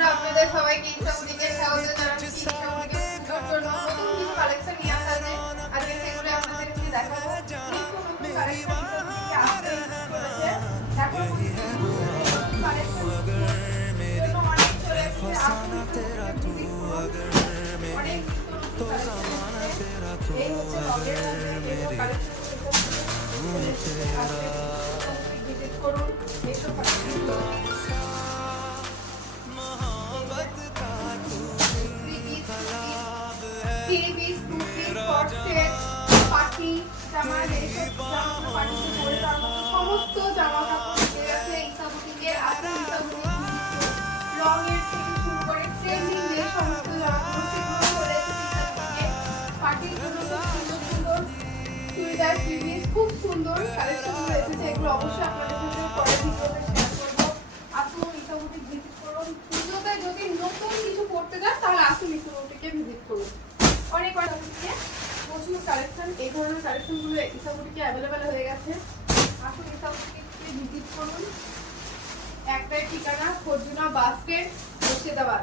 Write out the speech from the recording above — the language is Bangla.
বন্ধুরা, আপনাদের সবাইকে ইচ্ছামতিকে স্বাগত জানাচ্ছি। ইচ্ছামতিকে নতুন কিছু কালেকশন নিয়ে আসা আছে। আজকে সেগুলো আপনাদেরকে দেখাবো। নতুন কালেকশন ইচ্ছামতিকে আসতে চলেছে। এখন নতুন কালেকশন জন্য অনেক চলে এসেছে। আসুন ইচ্ছামতিকে ভিজিট করুন। অনেক নতুন কালেকশন এসেছে। এই হচ্ছে লগের মধ্যে এগুলো কালেকশন ভিজিট করুন। এইসব সমস্ত জামা কাপড় পেয়ে গেছে ইসাবুটিকে। আসুন ইসাবুটিকে রঙের থেকে শুরু করে ট্রেন্ডিং যে সমস্ত জামা কাপড় সেগুলো চলে এসেছে ইসাবুটিকে। পার্টির জন্য খুব সুন্দর সুন্দর চুড়িদার পিস খুব সুন্দর কালেকশনগুলো এসেছে। এগুলো অবশ্যই আপনাদের সাথে পরে ভিডিওতে শেয়ার করবো। আসুন ইসাবুটিক ভিজিট করুন। পুজোতে যদি নতুন কিছু পড়তে যান তাহলে আসুন ইসাবুটিকে ভিজিট করুন। অনেক প্রচুর কালেকশন, এই ধরনের কালেকশনগুলো ইসাবুটিকে অ্যাভেলেবেল হয়ে গেছে। আসুন ইসাবুটিকে ভিজিট করুন। একটাই ঠিকানা, ফরজুনা বাস স্ট্যান্ড, মুর্শিদাবাদ।